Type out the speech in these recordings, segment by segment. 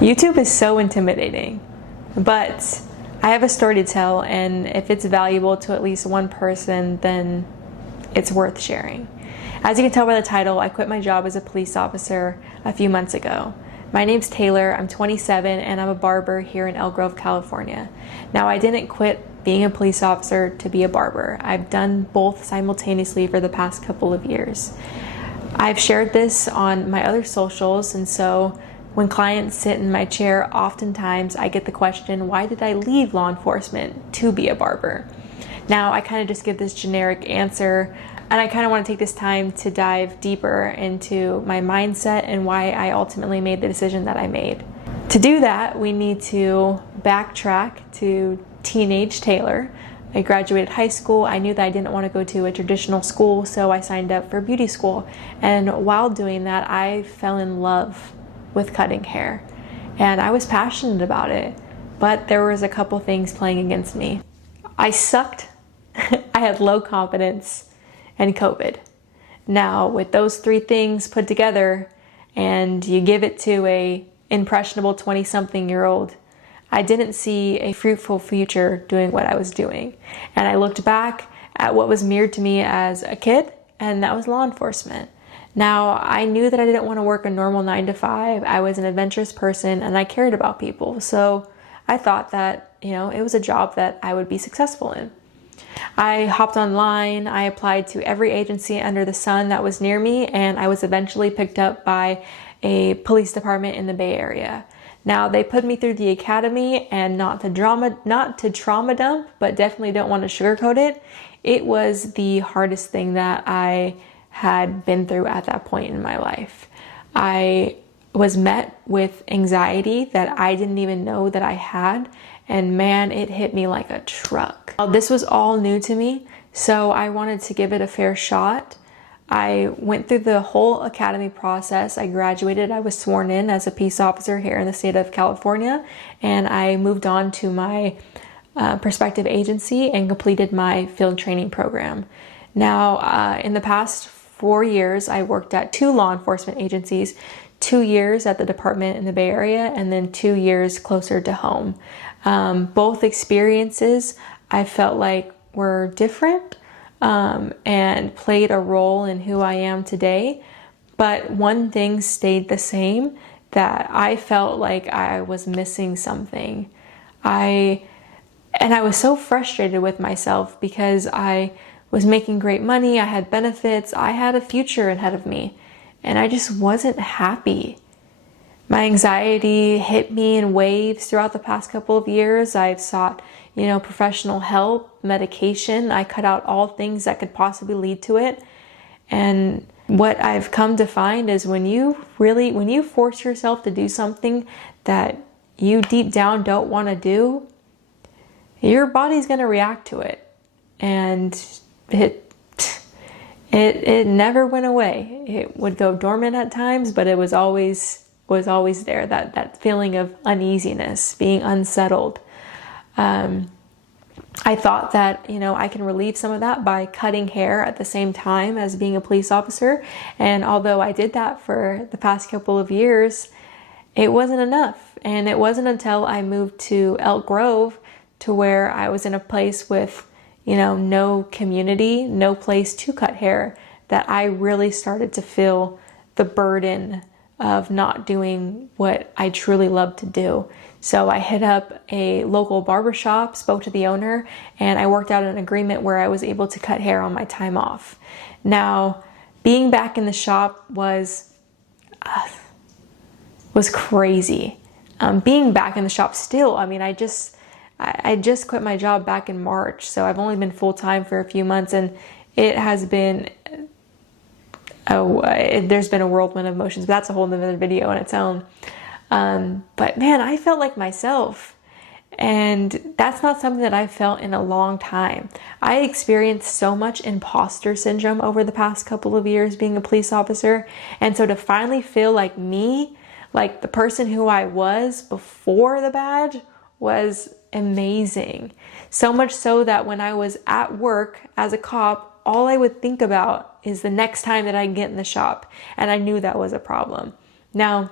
YouTube is so intimidating, but I have a story to tell, and if it's valuable to at least one person, then it's worth sharing. As you can tell by the title, I quit my job as a police officer a few months ago. My name's Taylor, I'm 27, and I'm a barber here in Elk Grove, California. Now, I didn't quit being a police officer to be a barber. I've done both simultaneously for the past couple of years. I've shared this on my other socials, and so when clients sit in my chair, oftentimes I get the question, why did I leave law enforcement to be a barber? Now, I kind of just give this generic answer, and I kind of want to take this time to dive deeper into my mindset and why I ultimately made the decision that I made. To do that, we need to backtrack to teenage Taylor. I graduated high school. I knew that I didn't want to go to a traditional school, so I signed up for beauty school. And while doing that, I fell in love with cutting hair, and I was passionate about it, but there was a couple things playing against me. I sucked, I had low confidence, and COVID. Now, with those three things put together, and you give it to a impressionable 20-something-year-old, I didn't see a fruitful future doing what I was doing. And I looked back at what was mirrored to me as a kid, and that was law enforcement. Now, I knew that I didn't want to work a normal 9-to-5. I was an adventurous person and I cared about people. So I thought that, it was a job that I would be successful in. I hopped online, I applied to every agency under the sun that was near me, and I was eventually picked up by a police department in the Bay Area. Now, they put me through the academy, and not to trauma dump, but definitely don't want to sugarcoat it. It was the hardest thing that I had been through at that point in my life. I was met with anxiety that I didn't even know that I had, and man, it hit me like a truck. This was all new to me, so I wanted to give it a fair shot. I went through the whole academy process. I graduated, I was sworn in as a peace officer here in the state of California, and I moved on to my prospective agency and completed my field training program. Now, in the past 4 years, I worked at 2 law enforcement agencies, 2 years at the department in the Bay Area, and then 2 years closer to home. Both experiences I felt like were different and played a role in who I am today. But one thing stayed the same, that I felt like I was missing something. And I was so frustrated with myself because I was making great money, I had benefits, I had a future ahead of me, and I just wasn't happy. My anxiety hit me in waves throughout the past couple of years. I've sought, professional help, medication. I cut out all things that could possibly lead to it. And what I've come to find is when you force yourself to do something that you deep down don't want to do, your body's going to react to it. And it never went away. It would go dormant at times, but it was always there, that feeling of uneasiness, being unsettled. I thought that, I can relieve some of that by cutting hair at the same time as being a police officer. And although I did that for the past couple of years, it wasn't enough. And it wasn't until I moved to Elk Grove, to where I was in a place with, no community, no place to cut hair, that I really started to feel the burden of not doing what I truly love to do. So I hit up a local barbershop, spoke to the owner, and I worked out an agreement where I was able to cut hair on my time off. Now, being back in the shop was crazy. Being back in the shop still, I just quit my job back in March, so I've only been full-time for a few months, and it has been there's been a whirlwind of emotions, but that's a whole nother video on its own. But man, I felt like myself, and that's not something that I've felt in a long time. I experienced so much imposter syndrome over the past couple of years being a police officer, and so to finally feel like me, like the person who I was before the badge, was amazing. So much so that when I was at work as a cop, all I would think about is the next time that I can get in the shop, and I knew that was a problem. Now,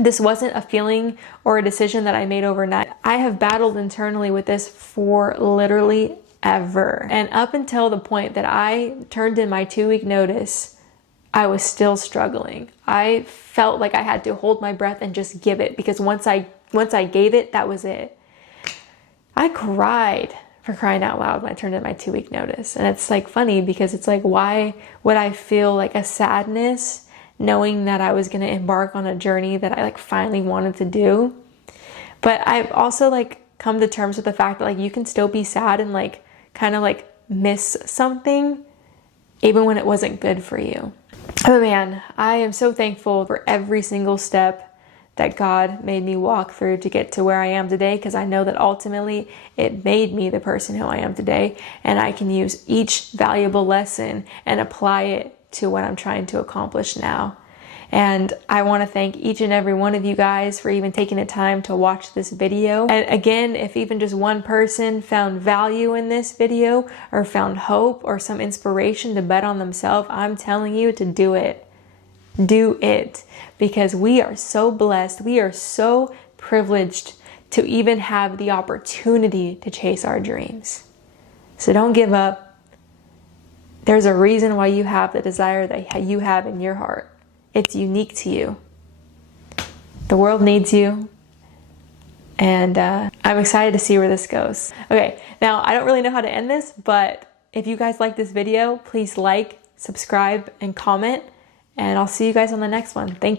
This wasn't a feeling or a decision that I made overnight. I have battled internally with this for literally ever. And up until the point that I turned in my 2-week notice, I was still struggling. I felt like I had to hold my breath and just give it, because once I gave it, that was it. I cried, for crying out loud, when I turned in my 2-week notice. And it's like funny, because it's like, why would I feel like a sadness knowing that I was going to embark on a journey that I like finally wanted to do? But I've also like come to terms with the fact that like you can still be sad and like kind of like miss something even when it wasn't good for you. Oh man, I am so thankful for every single step that God made me walk through to get to where I am today, because I know that ultimately it made me the person who I am today, and I can use each valuable lesson and apply it to what I'm trying to accomplish now. And I want to thank each and every one of you guys for even taking the time to watch this video. And again, if even just one person found value in this video, or found hope or some inspiration to bet on themselves, I'm telling you to do it. Do it. Because we are so blessed. We are so privileged to even have the opportunity to chase our dreams. So don't give up. There's a reason why you have the desire that you have in your heart. It's unique to you. The world needs you. And I'm excited to see where this goes. Okay, now I don't really know how to end this, but if you guys like this video, please like, subscribe, and comment. And I'll see you guys on the next one. Thank you.